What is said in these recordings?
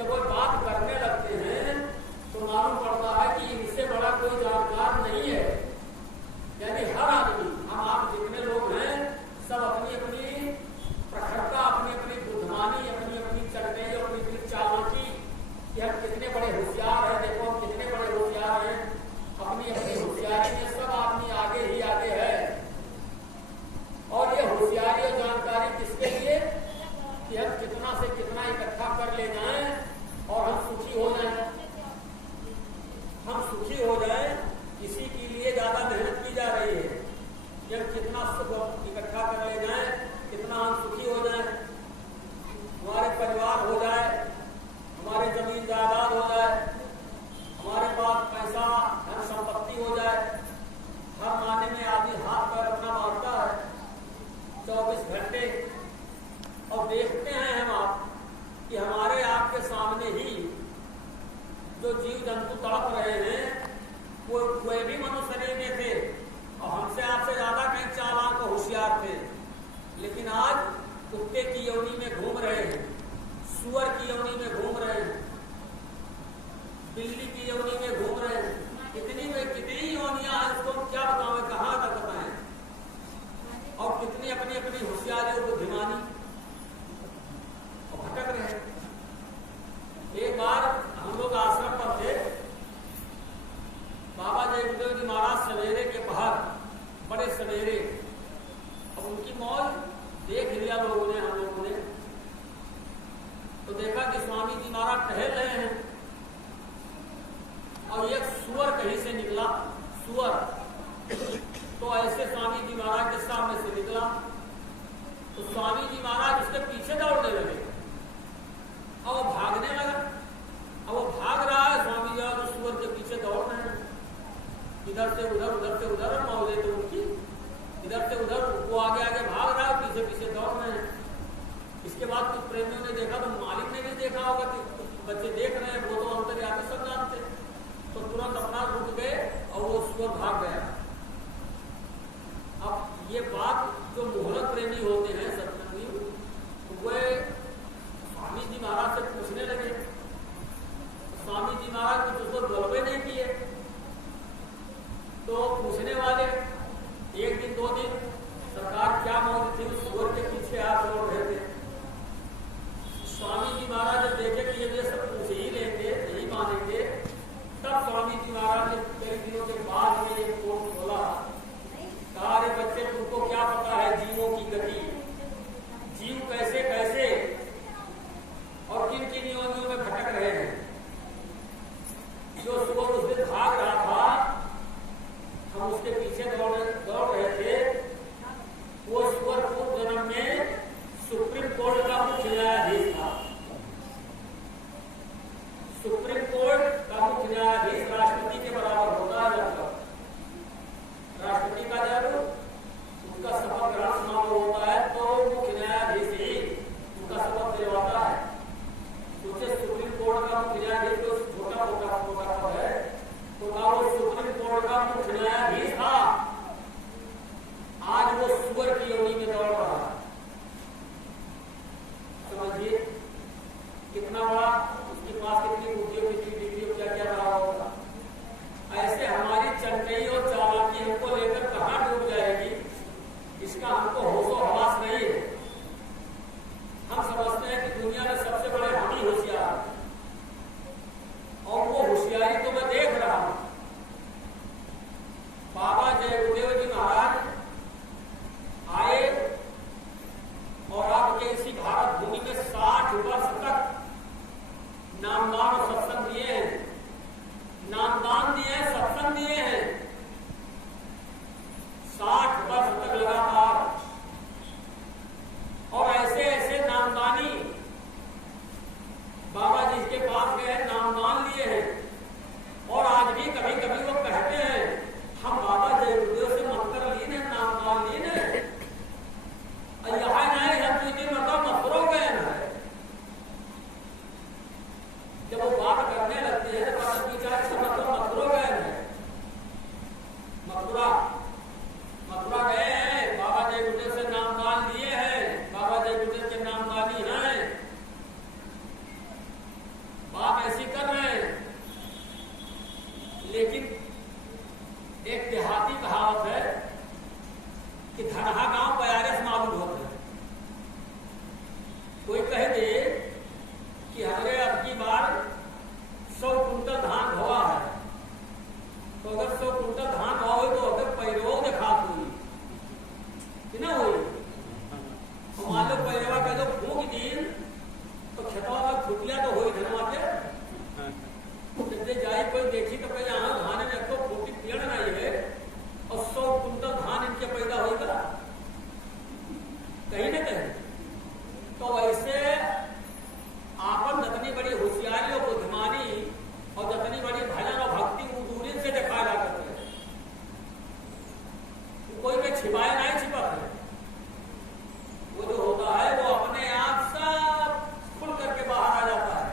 जब वो बात करने लगते हैं तो मालूम पड़ता है कि इनसे बड़ा कोई जानकार नहीं है। यानी हर आदमी, हम आप जितने लोग हैं, सब अपनी अपनी प्रखरता, अपनी अपनी बुद्धिमानी, अपनी अपनी चरकई, अपनी अपनी चालाकी कि हम कितने बड़े होशियार हैं, देखो हम कितने बड़े होशियार हैं, अपनी अपनी होशियारी में सब आदमी आगे ही आगे है। और ये होशियारी और जानकारी किसके लिए कि हम कितना से कितना इकट्ठा कर ले जाएं और हम सुखी हो जाएं। हम सुखी हो जाएं, इसी के लिए ज्यादा मेहनत की जा रही है कि हम कितना सुख इकट्ठा कर ले जाएं, कितना हम सुखी हो जाएं, हमारे परिवार हो जाए, हमारे जमीन जायदाद हो जाए, हमारे पास पैसा धन संपत्ति हो जाए। हर माने में आदमी हाथ पैर अपना मारता है 24 घंटे, और देखते हैं हम आप कि हमारे आपके सामने ही जो जीव जंतु तड़प रहे हैं वो कोई भी मनुष्य शरीर में थे और हमसे आपसे ज्यादा कहीं चालाक और होशियार थे, लेकिन आज कुत्ते की योनि में घूम रहे हैं, सुअर की योनि में घूम रहे हैं, बिल्ली की योनि में घूम रहे हैं। कितनी योनियां हैं, उसको क्या बताएं, कहाँ तक बताएं, और कितनी अपनी अपनी होशियारी और बुद्धिमानी और भटक रहे हैं। एक बार हम लोग आश्रम पर थे, बाबा जयदेव जी महाराज सवेरे के बाहर, बड़े सवेरे, अब उनकी मौज देख लिया लोगों ने, हम लोगों ने तो देखा कि स्वामी जी महाराज टहल रहे हैं और एक सुअर कहीं से निकला, सुअर तो ऐसे स्वामी जी महाराज के सामने से निकला तो स्वामी जी महाराज उसके पीछे दौड़ने लगे और वो भागने लगा। अब वो भाग रहा है, स्वामी जी महाराज सुअर के पीछे दौड़ रहे हैं, इधर से उधर, उधर से उधर, मौजे तो उनकी इधर से उधर, वो आगे आगे भाग रहा है, पीछे पीछे दौड़ रहे हैं। इसके बाद कुछ प्रेमियों ने देखा, तो मालिक ने भी देखा होगा कि कुछ बच्चे देख रहे हैं, वो तो अंतर्यामी सब जानते, तो तुरंत अपना रुक गए और वो सुअर भाग गया। अब ये बात जो मोहलत प्रेमी होते हैं सत्संगी, वे स्वामी जी महाराज से पूछने लगे। स्वामी जी महाराज कुछ उसको गलबे नहीं किए, तो पूछने वाले एक दिन 2 दिन सरकार क्या मौज थी, उस सुअर के पीछे आप लोग रहे थे। स्वामी जी महाराज जब देखे कि ये सब पूछ ही लेंगे, नहीं मानेंगे, तब स्वामी जी महाराज ने कई दिनों के बाद में एक कोट खोला, कहा रे बच्चे तुमको क्या पता है जीवों की गति, जीव कैसे कैसे और किन किन योनियों में भटक रहे हैं। जो सुबह उस दिन भाग रहा था, हम उसके पीछे दौड़ रहे थे, वो सुअर पूर्व जन्म में सुप्रीम कोर्ट का मुख्य न्यायाधीश था। सुप्रीम कोर्ट का मुख्य न्यायाधीश राष्ट्रपति के बराबर होता है लगभग। राष्ट्रपति का जब उनका शपथ ग्रहण समारोह होता है तो मुख्य न्यायाधीश ही उनका शपथ दिलवाता है। उसे सुप्रीम कोर्ट का मुख्य न्यायाधीश तो छोटा मोटा है, तो वो सुप्रीम कोर्ट का मुख्य न्यायाधीश था। आज वो सुअर की योनि में दौड़ रहा है। समझिए कितना बड़ा उसके पास, कितनी बुद्धि, कितनी डिग्री, क्या क्या रहा होगा। ऐसे हमारी चरकई और चालाकी हमको लेकर कहां डूब जाएगी, इसका हमको होशो हवास नहीं है। हम समझते हैं कि दुनिया में सबसे बड़े हम ही होशियार, और वो होशियारी तो मैं देख रहा हूं। बाबा जयदेव जी महाराज आए और आपके इसी भारत भूमि में 60 वर्ष तक नामदान और सत्संग दिए हैं, नामदान दिए हैं, सत्संग दिए हैं, 60 वर्ष तक लगातार। और ऐसे ऐसे नामदानी बाबा जी के पास गए, नामदान लिए हैं, और आज भी कभी कभी वो कहते हैं हम बाबा जयदेव से मंत्र लीन है, नामदान लीन है, यहाँ नहीं हम तुझे मतलब मथुरा गए ना। जब वो बात करने लगते हैं तो विचार से मतलब मथुरा गए हैं, मथुरा गए हैं, बाबा जयदेव से नामदान लिए हैं, बाबा जयदेव के नामदानी हैं। देखी तो कहीं यहाँ धान में तो फूटी पेड़ नहीं है और 100 कुंटल धान इनके पैदा होगा कहीं न कहीं। तो वैसे आपन जितनी बड़ी होशियारी और बुद्धिमानी और जितनी बड़ी भजन और भक्ति दूरी से दिखाया जा करते हैं, कोई में छिपाया नहीं छिपा है। वो जो होता है वो अपने आप सब खुल करके बाहर आ जाता है।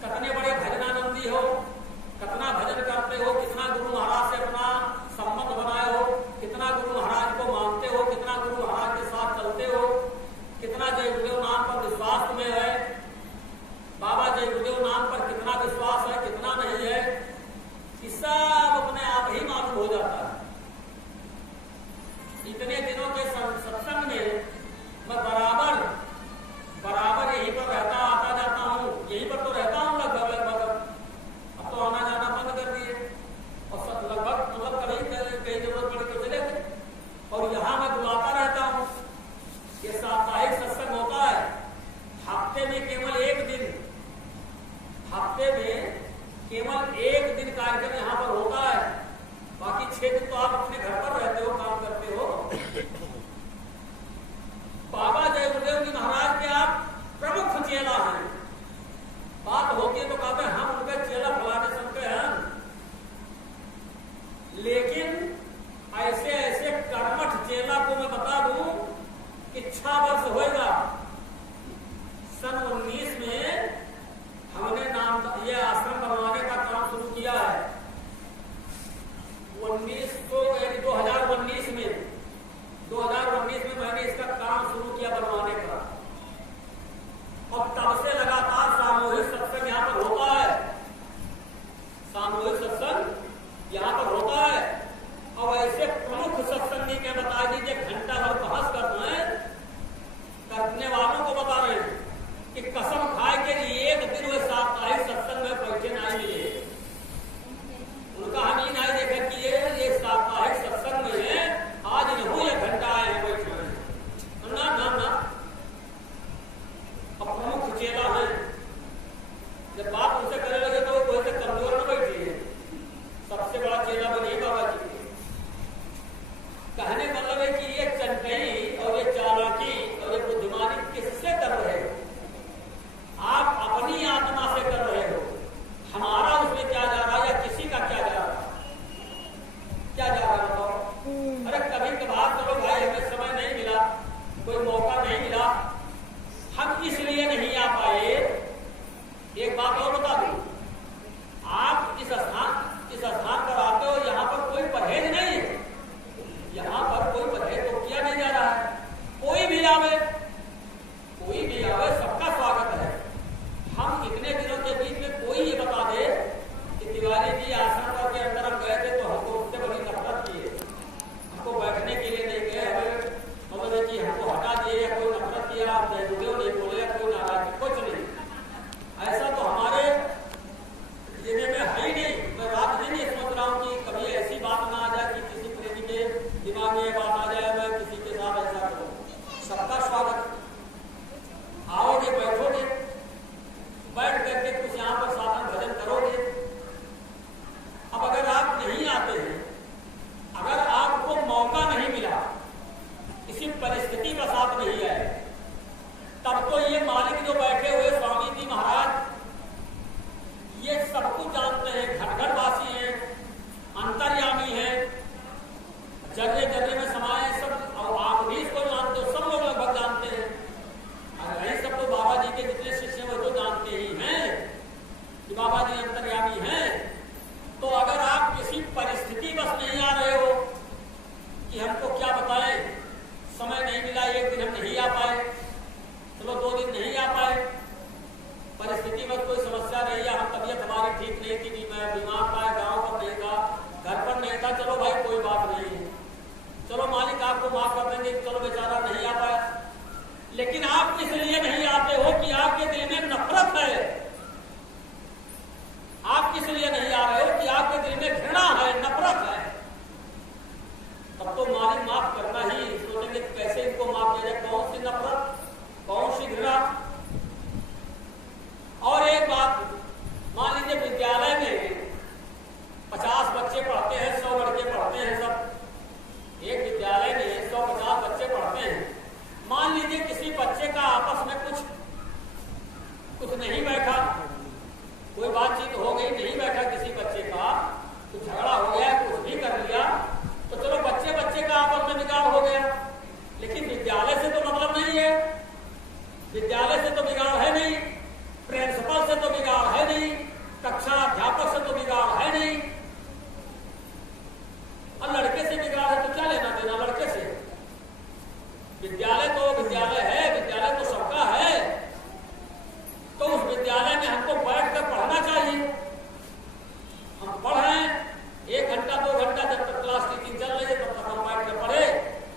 कितने बड़े भजनानंदी हो, कितना भजन करते हो, कितना गुरु महाराज से अपना संबंध बनाए हो, कितना गुरु महाराज को मानते हो, कितना गुरु महाराज के साथ चलते हो, कितना जय गुरुदेव नाम पर विश्वास तुम्हें है, बाबा जय गुरुदेव नाम पर कितना विश्वास है, कितना नहीं है, ये सब अपने आप ही मालूम हो जाता है। इतने दिनों के सत्संग में मैं बराबर यहीं पर रहता आता जाता हूँ, यहीं पर तो रहता हूँ लगभग। अब तो आना जाना बंद कर दिए और लगभग मतलब कहीं जरूरत पड़ी तो चले गए। और यहाँ मैं बुलाता रहता हूँ। ये साप्ताहिक सत्संग होता है, हफ्ते में केवल एक दिन कार्यक्रम यहाँ पर होता है। बाकी 6 दिन तो आप अपने घर पर रहते हो, काम करते हो। बाबा जय गुरुदेव जी महाराज के आप प्रमुख चेला हैं। बात होती है तो कहते हैं हम उनके चेला फलाने संत हैं, लेकिन ऐसे ऐसे कर्मठ चेला को मैं बता दूं कि 6 वर्ष होगा। सन 19 में हमने ये आश्रम बनवाने का काम शुरू किया है। 2019 में मैंने इसका काम शुरू किया बनवाने का, और तब से लगातार सामूहिक सत्संग यहाँ पर होता है। सामूहिक सत्संग यहाँ पर होता है। और ऐसे प्रमुख सत्संगी के बता दीजिए, घंटा भर बहस करते हैं, करने वालों को बता रहे हैं कि कसम खाए के एक दिन वे साप्ताहिक सत्संग में बैठे नहीं मिले। उनका हम ही नहीं देखे कि ये साप्ताहिक सत्संग में है, आज नहीं ये घंटा आए हैं बैठे ना। अब प्रमुख चेला है, जब बात उनसे करने लगे तो कोई से कमजोर न बैठी है। सबसे बड़ा चेला बनिए बाबा जी के। कहने मतलब है कि ये चंटई और ये चालाकी और ये बुद्धिमानी किससे कर रहे हो? आप अपनी आत्मा से कर रहे हो। हमारा उसमें क्या जा रहा है या किसी का क्या जा रहा है? क्या जा रहा है बताओ? अरे कभी कभार चलो भाई हमें समय नहीं मिला, कोई मौका नहीं मिला, हम इसलिए नहीं आ पाए। एक बात और बता दूं, आप इस स्थान पर आते हो, यहाँ पर कोई परहेज नहीं है। यहाँ पर कोई परहेज तो किया नहीं जा रहा है। कोई भी आवे सबका स्वागत है। हम इतने दिनों के बीच में कोई ये बता दे कि तिवारी जी आश्रम के अंदर हम गए थे तो हमको उससे बड़ी नफरत की है, हमको बैठने के लिए नहीं गए, मतलब कि हमको हटा दिए या कोई नफरत किया, आप जय गुरुदेव नहीं बोले, कोई नाराज, कुछ नहीं। ऐसा तो हमारे जिले में है ही नहीं। मैं रात दिन ही सोच रहा हूँ कि कभी ऐसी बात ना आ जाए कि किसी प्रेमी के दिमाग में ये बात आ जाए मैं किसी के साथ ऐसा करूँ। सबका स्वागत। आओगे, बैठोगे, बैठ करके कुछ यहाँ पर साधन भजन करोगे। अब अगर आप नहीं आते हैं, अगर आपको मौका नहीं मिला, किसी परिस्थिति का साथ नहीं है, तब तो ये मालिक जो बैठे हुए स्वामी जी महाराज ये सब कुछ जानते हैं, घर वासी हैं, अंतर्यामी हैं, जर्रे जर्रे में समाये सब। और आप भी इसको जानते हो, सब लोग लगभग जानते हैं। अरे सब तो बाबा जी के जितने शिष्य हैं वो तो जानते ही हैं कि बाबा जी अंतर्यामी हैं। तो अगर आप किसी परिस्थिति बस नहीं आ रहे हो कि हमको क्या बताएं, समय नहीं मिला, एक दिन हम नहीं आ पाए, चलो 2 दिन नहीं आ पाए, परिस्थिति में कोई समस्या नहीं है, हम तबीयत हमारी ठीक नहीं थी, मैं बीमार था, गाँव पर नहीं था, घर पर नहीं था, चलो भाई कोई बात नहीं है, चलो मालिक आपको माफ कर देंगे, चलो बेचारा नहीं आ पाया। लेकिन आप इसलिए नहीं आते हो कि आपके दिल में नफरत है। आप इसलिए नहीं आ रहे हो कि आपके दिल में घृणा है, नफरत है। तब तो मालिक माफ करना ही सोचेंगे कैसे इनको माफ किया जाए, कौन सी नफरत, कौन सी घृणा। और एक बात, मान लीजिए विद्यालय में कोई बातचीत हो गई, नहीं बैठा किसी बच्चे का, तो झगड़ा हो गया, कुछ भी कर लिया, तो चलो बच्चे बच्चे का आपस में बिगाड़ हो गया, लेकिन विद्यालय से तो मतलब नहीं है, विद्यालय से तो बिगाड़ है नहीं, प्रिंसिपल से तो बिगाड़ है नहीं, कक्षा अध्यापक से तो बिगाड़ है नहीं, और लड़के से बिगाड़ है तो क्या लेना देना लड़के से। विद्यालय तो विद्यालय है, विद्यालय तो सबका है, तो उस विद्यालय में हमको बैठ कर पढ़ना चाहिए। हम पढ़ें 1 घंटा 2 घंटा, जब तक क्लास टीचिंग चल रही है तब तक हम बैठ कर पढ़े,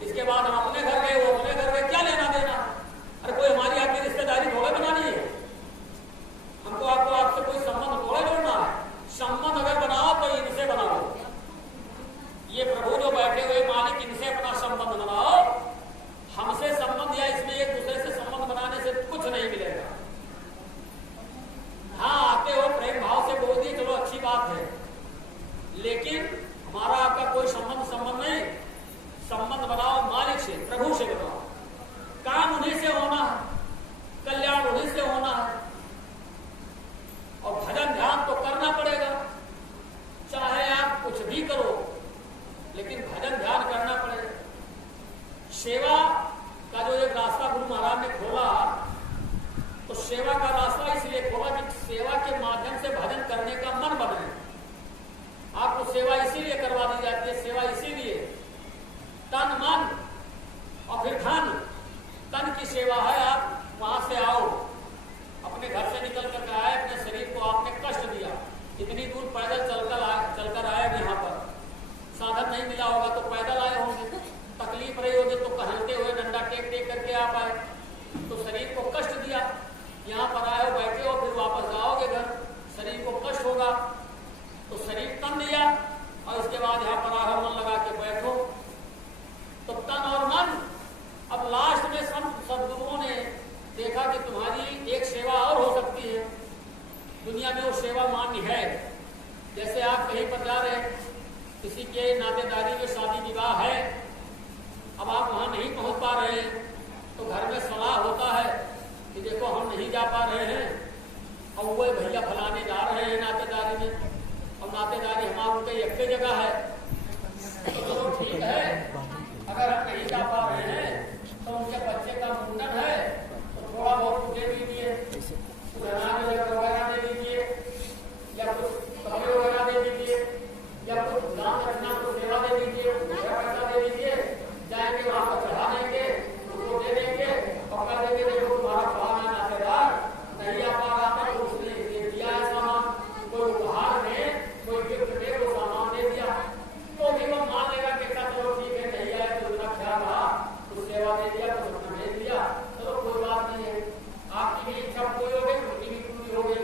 इसके बाद हम अपने घर गए, वो अपने घर गए, क्या लेना देना। अरे कोई हमारी आपकी रिश्तेदारी थोड़े बनानी है, हमको आपको आपसे कोई संबंध थोड़े जोड़ना है। संबंध अगर बनाओ तो इनसे बनाओ, ये प्रभु जो बैठे हुए मालिक, इनसे अपना संबंध बनाओ। हमसे संबंध या इसमें एक दूसरे से संबंध बनाने से कुछ नहीं मिलेगा। हाँ, आते हो प्रेम भाव से बोल दिए, चलो अच्छी बात है, लेकिन हमारा आपका कोई संबंध नहीं। संबंध बनाओ मालिक से, प्रभु से बनाओ। काम उन्हीं से होना है, कल्याण उन्हीं से होना है, और भजन ध्यान तो करना पड़ेगा। चाहे आप कुछ भी करो, लेकिन भजन ध्यान करना पड़ेगा। सेवा का जो एक रास्ता गुरु महाराज ने खोला, तो सेवा का रास्ता इसलिए खोला कि सेवा के माध्यम से भजन करने का मन बने। आपको सेवा इसीलिए करवा दी जाती है, सेवा इसीलिए तन मन और फिर धन। तन की सेवा है, आप वहां से आओ, अपने घर से निकल कर आए, अपने शरीर को आपने कष्ट दिया, इतनी दूर पैदल चलकर आए, यहाँ पर साधन नहीं मिला होगा तो पैदल आए होंगे, तकलीफ रही होगी तो कहलते हुए डंडा टेक टेक करके आप आए, तो शरीर को कष्ट दिया। यहाँ पर आए हो, बैठे हो, फिर वापस जाओगे घर, शरीर को कष्ट होगा, तो शरीर तन दिया, और इसके बाद यहाँ पर आकर मन लगा के बैठो, तो तन और मन। अब लास्ट में सदगुरुओं ने देखा कि तुम्हारी एक सेवा और हो सकती है, दुनिया में वो सेवा मान्य है। जैसे आप कहीं पर जा रहे हैं, किसी के नातेदारी में शादी विवाह है, अब आप वहां नहीं पहुंच पा रहे हैं, तो घर में सलाह होता है कि देखो हम नहीं जा पा रहे हैं, और वो भैया फलाने जा रहे हैं नातेदारी में, और नातेदारी हमारे उनके एक जगह है, तो चलो ठीक है, अगर हम नहीं जा पा रहे हैं तो उनके बच्चे का मुंडन है, तो थोड़ा बहुत दे दीजिए, कुछ अनाज वगैरह दे दीजिए, या कुछ कपड़े वगैरह दे दीजिए, या कुछ दान रखना को सेवा दे दीजिए, पैसा दे दीजिए, जाएंगे वहां पर चढ़ा देंगे, उसको दे देंगे, पक्का देंगे, देखो तुम्हारा फलाना नातेदार नहीं आ पा रहा था, तो उसने ये दिया है सामान, कोई उपहार में, कोई गिफ्ट में वो सामान दे दिया, तो भी वो मान लेगा कि चलो ठीक है, नहीं आया तो उतना ख्याल रहा, कुछ सेवा दे दिया, कुछ अपना भेज दिया, चलो कोई बात नहीं है, आपकी भी इच्छा पूरी हो गई, उनकी भी पूरी हो गई।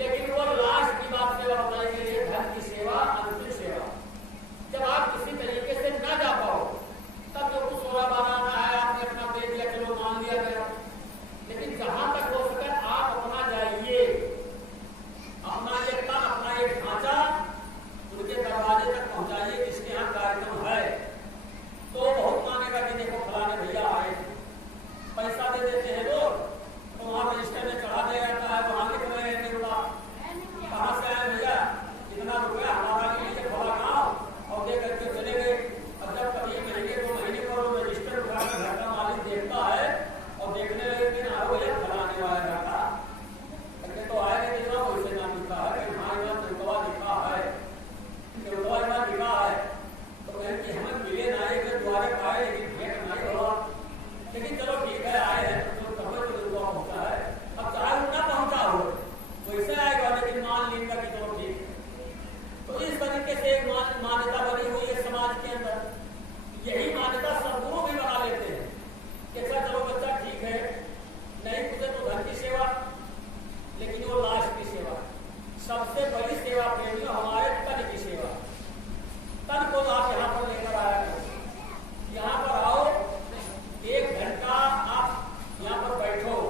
लेकिन वो लास्ट की बात सेवा बताई गई है, धन की सेवा, अंतिम सेवा। जब आप किसी तरीके से ना जा पाओ, तब जो कुछ थोड़ा बनाना है आपने अपना दे दिया, चलो मान लिया गया, लेकिन जहां तक हो सके आप अपना जाइए, अपना ये तन, अपना ये ढांचा उनके दरवाजे तक पहुंचाइए, जिसके यहाँ कार्यक्रम है, तो बहुत मानेगा कि देखो फलाने भैया आए, पैसा दे देते हैं लोग, तो वहां रजिस्टर में चढ़ा दिया जाता है, वहां लिख रहे हैं निर्मला, कहाँ से आए भैया, इतना रुपया हमारा लिए फला गाँव, और दे करके चले गए। अब जब कभी महीने 2 महीने पर रजिस्टर उठाकर घर का मालिक देखता है, और देखने लगे कि ना भैया फलाने वाला घर का, करके तो आएगा कि ना वैसे नाम लिखा है, कि हाँ यहाँ निर्मला लिखा है, निर्मला यहाँ लिखा है, तो कहें कि हमें मिले ना, एक द्वारे पाए, लेकिन भेंट नहीं हुआ, लेकिन चलो ठीक है, आए हैं तो कभी तो निर्मला पहुंचा है, अब चाहे वो ना पहुंचा हो वैसे आएगा, लेकिन मान लेगा कि चलो ठीक। तो इस तरीके से एक मान्यता बनी हुई है समाज के अंदर। यही मान्यता सदगुरु भी बना लेते हैं कि अच्छा चलो बच्चा ठीक है, नहीं तुझे तो धन की सेवा, लेकिन वो लाश की सेवा। सबसे बड़ी सेवा प्रेमियों हमारे तन की सेवा। तन को आप यहाँ पर लेकर आया करो, यहाँ पर आओ, 1 घंटा आप यहाँ पर बैठो,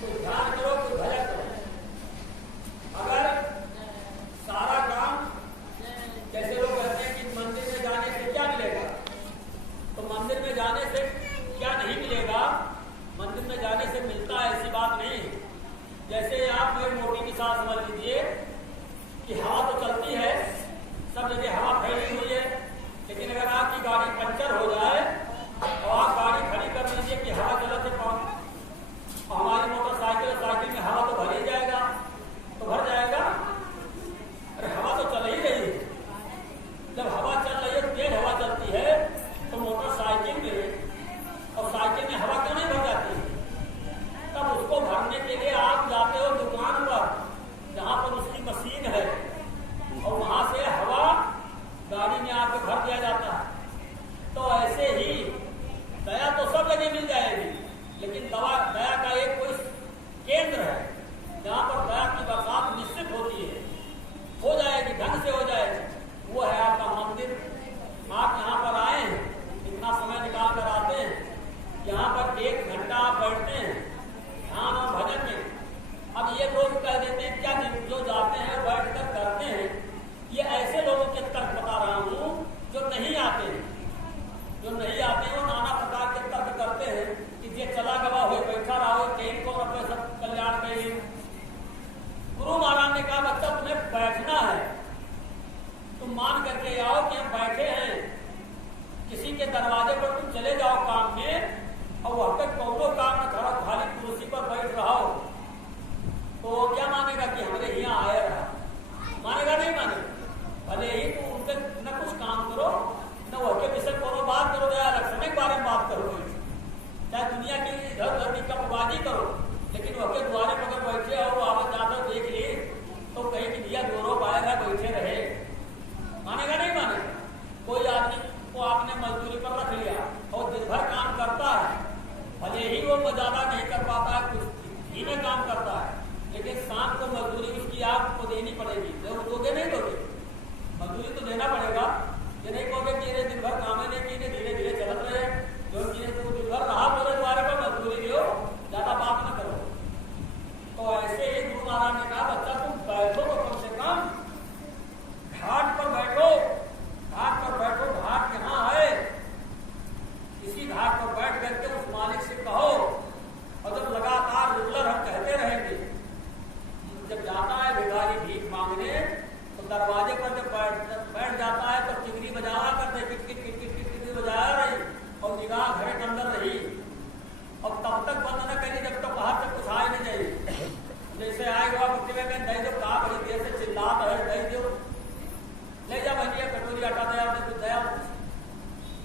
कुछ ध्यान करो, कुछ भजन करो। अगर सारा काम, जैसे लोग कहते हैं कि मंदिर में जाने से क्या मिलेगा, तो मंदिर में जाने से क्या नहीं मिलेगा, मंदिर में जाने से मिलता है, ऐसी बात नहीं। जैसे आप कोई मोटी की मिसाल समझ लीजिए कि हवा तो चलती है, सब जगह हवा फैली हुई है, लेकिन अगर आपकी गाड़ी पंचर हो जाए और आप गाड़ी खड़ी कर लीजिए कि हवा चलते हमारी मोटरसाइकिल साइकिल में हवा तो भर ही जाएगा, तो भर जाएगा। अरे हवा तो चल ही रही है, जब हवा चल रही है, तेज हवा चलती है, तो मोटरसाइकिल में और साइकिल में हवा क्यों नहीं भर जाती है? तब उसको भरने के लिए आप जाते हो दुकान पर जहाँ पर उसकी मशीन है और वहां से हवा गाड़ी में आके भर दिया जाता है। तो ऐसे ही दया तो सब जगह मिल जाएगी, लेकिन दया का एक कोई केंद्र है जहाँ पर दया की बरसात निश्चित होती है, हो जाएगी, ढंग से हो जाएगी। वो है आपका मंदिर। आप यहाँ पर आए हैं, इतना समय निकाल कर आते हैं, यहाँ पर 1 घंटा आप बैठते हैं ध्यान और भजन में। अब ये लोग कह देते हैं क्या जो जाते हैं बैठ कर करते हैं, ये ऐसे लोगों के तर्क बता रहा हूँ जो नहीं आते हैं। जो नहीं आते हैं वो नाना प्रकार के तर्क करते हैं कि ये चला गवा हो बैठा रहा हो, ट्रेन को अपने सब कल्याण के लिए। गुरु महाराज ने कहा बच्चा तुम्हें बैठना है, तुम मान करके आओ कि हम बैठे हैं, किसी के दरवाजे पर तुम चले जाओ काम में और वहां तक कौनो काम न करो, खाली कुर्सी पर बैठ रहो, तो वो क्या मानेगा कि हमारे यहाँ आया रहा? मानेगा नहीं मानेगा? भले ही तुम उनके न कुछ काम करो न वो के विषय कोनो बात करो, या लक्षण के बारे में बात करो, चाहे दुनिया की इधर उधर की कपबाजी करो, लेकिन वो के द्वारे पर अगर बैठे और आवाज जाकर देख ली तो कहीं कि भैया दोनों बाहर है बैठे रहे, मानेगा नहीं मानेगा? कोई आदमी को आपने मजदूरी पर रख लिया और दिन भर काम करता है, भले ही वो ज्यादा नहीं कर पाता है, कुछ ही में काम करता है, लेकिन शाम को मजदूरी उसकी आपको देनी पड़ेगी। जब दोगे नहीं दोगे, मजदूरी तो देना पड़ेगा। ये नहीं कहोगे कि ये दिन भर काम नहीं की, धीरे धीरे चलत रहे, जो तो दिन भर रहा पूरे द्वारे पर मजदूरी दो, ज्यादा बात न करो। तो ऐसे ही गुरु महाराज ने कहा बच्चा तुम बैठो तो कम से कम घाट पर बैठो, घाट पर बैठो, घाट यहाँ है, इसी घाट पर बैठ करके उस मालिक से कहो। और जब लगातार रेगुलर हम कहते रहेंगे, जब जाता है भिखारी भीख मांगने तो दरवाजे पर जब बैठ जाता है तो चिंगरी बजाया करते, kit kit kit kit kit kit बजाया रही और निगाह घर के अंदर रही, और तब तक बंद न करी जब तक बाहर से कुछ आए नहीं जाए। जैसे आएगा मुक्ति में दही दो, कहा बड़ी देर से चिल्लाता है दही दो, ले जा भैया कटोरी आटा दया कुछ दया,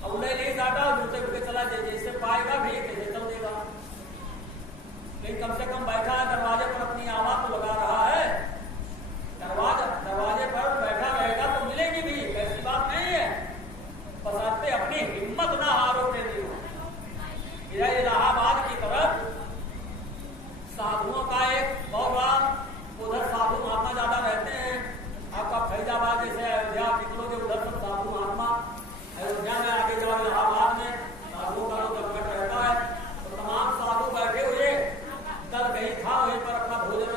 अब उन्हें नहीं डाटा दूसरे को चला जाए, जैसे पाएगा भी कैसे चल देगा। लेकिन कम से कम बैठा है दरवाजे पर, अपनी आवाज तो लगा रहा है, दरवाजे पर बैठा रहेगा तो मिलेगी भी, ऐसी बात नहीं है। बशर्ते अपनी हिम्मत ना हारो के लिए। इलाहाबाद की तरफ साधुओं का एक बहुत बड़ा, उधर साधु महात्मा ज्यादा रहते हैं। आपका फैजाबाद जैसे अयोध्या निकलोगे उधर सब साधु महात्मा, अयोध्या में आगे जाओ इलाहाबाद में साधुओं का लोग संकट रहता है, तो तमाम साधु बैठे हुए दल गई था वहीं पर अपना भोजन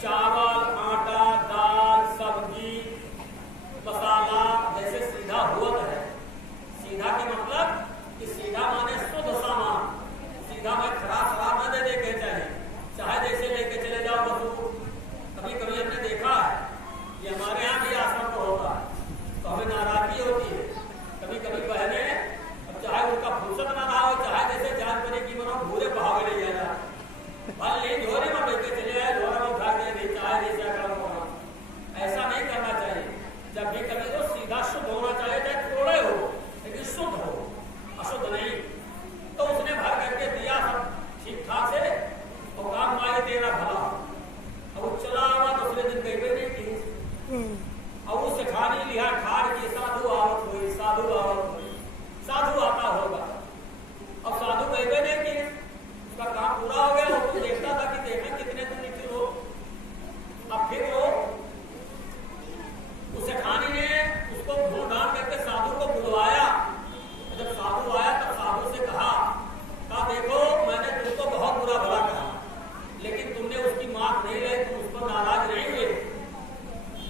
चावल, आटा, दाल, सब्जी, मसाला जैसे सीधा होता है। सीधा के मतलब कि सीधा माने शुद्ध सामान। सीधा में खराब न दे के चाहे जैसे लेके चले जाओ वस्तु। कभी कभी हमने देखा है, ये हमारे यहाँ भी आश्रम पर होता है, तो हमें नाराजगी होती है। कभी कभी बहने, अब चाहे उनका फुर्सत ना रहा हो, चाहे जैसे जान पड़े की मनो भूरे भाव ले लिया जाए, भले ही झोरे में लेके चले आए, झोरे में उठा के नहीं, चाहे जैसा करो। ऐसा नहीं करना चाहिए। जब भी कभी तो सीधा शुद्ध होना चाहिए, चाहे थोड़े हो लेकिन शुद्ध हो, अशुद्ध नहीं। तो उसने भर करके दिया सब ठीक ठाक से, और काम मारे देना भला। अब चला हुआ दूसरे दिन गई नहीं थी, और उससे खानी लिया ठाड़ की साधु आवत हुई, साधु आवत हुई, साधु आता होगा। अब साधु गई नहीं की, उसका काम पूरा हो गया। वो देखता था कि देखना कितने दिन निकल हो। अब फिर वो उसे खानी ने उसको ढूंढ ढांड करके साधु को बुलवाया। जब साधु आया तब साधु से कहा देखो मैंने तुमको बहुत बुरा भला कहा, लेकिन तुमने उसकी माफ नहीं ली, तुम उस पर नाराज नहीं हुए।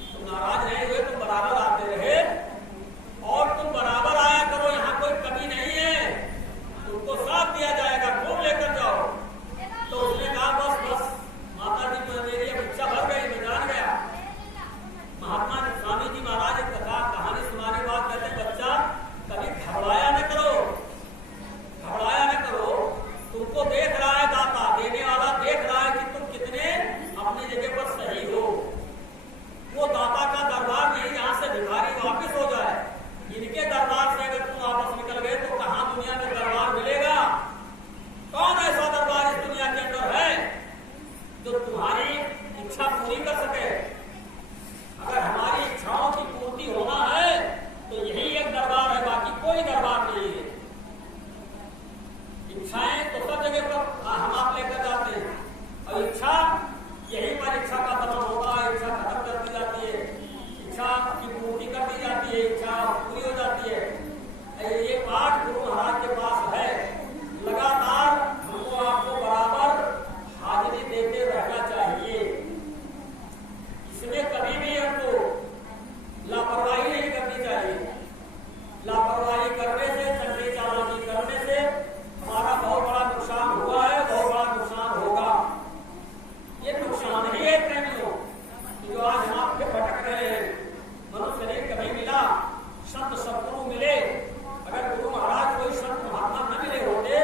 तुम नाराज नहीं हुए, तुम बराबर आते रहे, और तुम बराबर आया करो, यहाँ कोई कमी नहीं है, तुमको साथ दिया जाएगा, खूब लेकर जाओ। तो उसने कहा बस माता जी मेरी अब इच्छा भर गई, मैं जान गया। महात्मा स्वामी जी महाराज एक कहानी सुनाने बाद कहते हैं, बच्चा कभी घबराया न करो, घबराया न करो। तुमको देख रहा है दाता, देने वाला देख रहा है कि तुम कितने अपनी जगह पर सही हो। वो दाता का दरबार नहीं जहाँ से भिखारी वापिस हो जाए, इनके दरबार से अगर तुम वापस निकल गए तो कहाँ दुनिया में दरबार मिलेगा? कौन ऐसा दरबार इस दुनिया के अंदर है जो तुम्हारी इच्छा पूरी कर सके? अगर हमारी इच्छाओं की पूर्ति होना है तो यही एक दरबार है, बाकी कोई दरबार नहीं है। इच्छाएं तो सब जगह पर हम आप लेकर जाते हैं, और इच्छा यही पर इच्छा का खत्म होता है, इच्छा खत्म कर दी जाती है, इच्छा की पूर्ति कर दी जाती है, इच्छा पूरी हो जाती है। ये पाठ गुरु महाराज के पास है। लगातार हमको आपको बराबर हाजिरी देते रहना चाहिए। इसमें कभी भी हमको लापरवाही नहीं करनी चाहिए। लापरवाही करने से, चंडी चालाकी करने से हमारा बहुत बड़ा नुकसान हुआ है, बहुत बड़ा नुकसान होगा। ये नुकसान ही है प्रेमियों, जो आज हम आपके भटक रहे हैं। मनुष्य ने कभी मिला, संत सद्गुरु मिले। अगर गुरु महाराज कोई संत महात्मा न मिले होते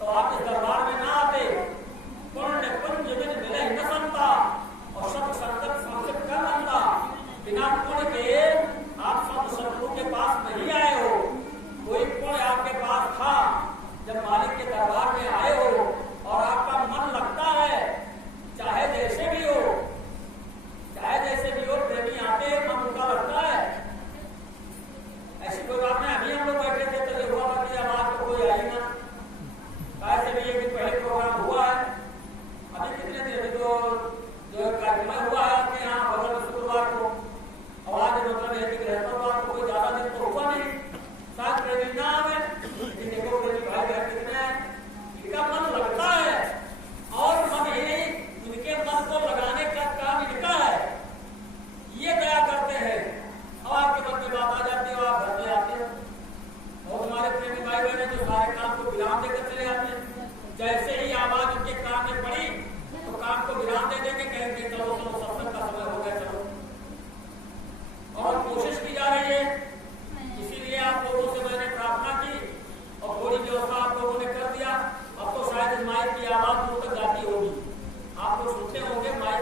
तो आप इस दरबार में ना आते। पुण्य पुण्य बिन मिले न संता, और सब संगत संगत कर अंता। बिना पुण्य के आप संत सद्गुरु के पास नहीं आए हो। कोई पुण्य आपके पास था, जब मालिक के दरबार में आए हो और आपका मन लगता है, चाहे जैसे भी हो, चाहे जैसे भी हो, प्रेमी आते हैं, मन उनका लगता है। ऐसी कोई बात नहीं। अभी हम लोग बैठे थे तो ये हुआ था कि आवाज तो कोई आई ना, कैसे भी एक दिन पहले प्रोग्राम हुआ है। अभी कितने दिन अभी जो कार्यक्रम हुआ है आपके यहाँ बगल में शुक्रवार को, आवाज मतलब है कि बृहस्पतिवार को, कोई ज्यादा दिन तो हुआ नहीं, शायद प्रेमी ना आवे। देखो प्रेमी भाई बहन कितने हैं, इनका मन लगता है, और मन ही इनके मन को लगाने का काम इनका है। ये दया करते हैं, और आपके मन में बात आ जाती है, आप घर में आते हैं, और हमारे प्रेमी भाई बहन जो सारे काम को विराम देकर चले आते हैं। जैसे ही आवाज उनके काम में पड़ी तो काम को विराम दे देंगे, कहेंगे चलो चलो सत्संग का समय हो गया, चलो। और कोशिश की जा रही है, इसीलिए आप लोगों से मैंने प्रार्थना की और थोड़ी व्यवस्था आप लोगों ने कर दिया। अब तो शायद माइक की आवाज दूर तक जाती होगी, आप लोग सुनते होंगे माइक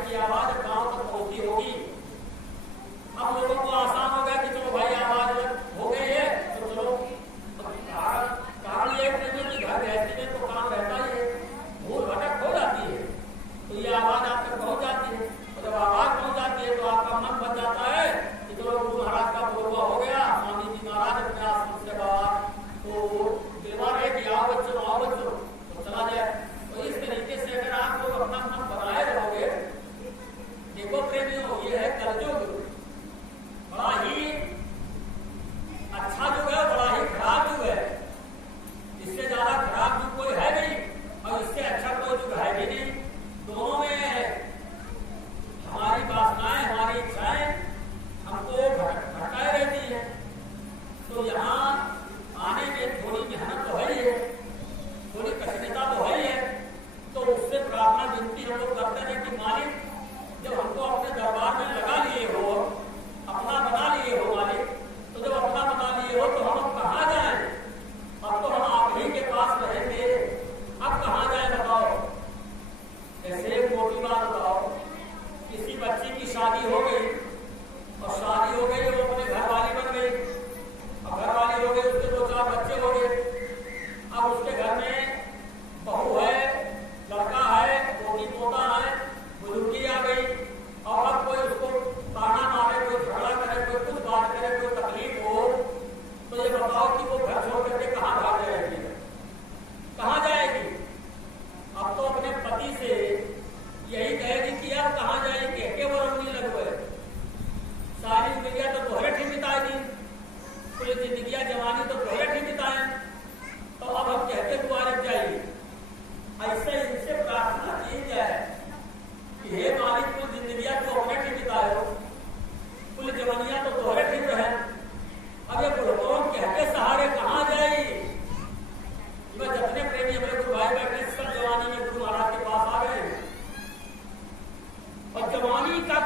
और जवानी का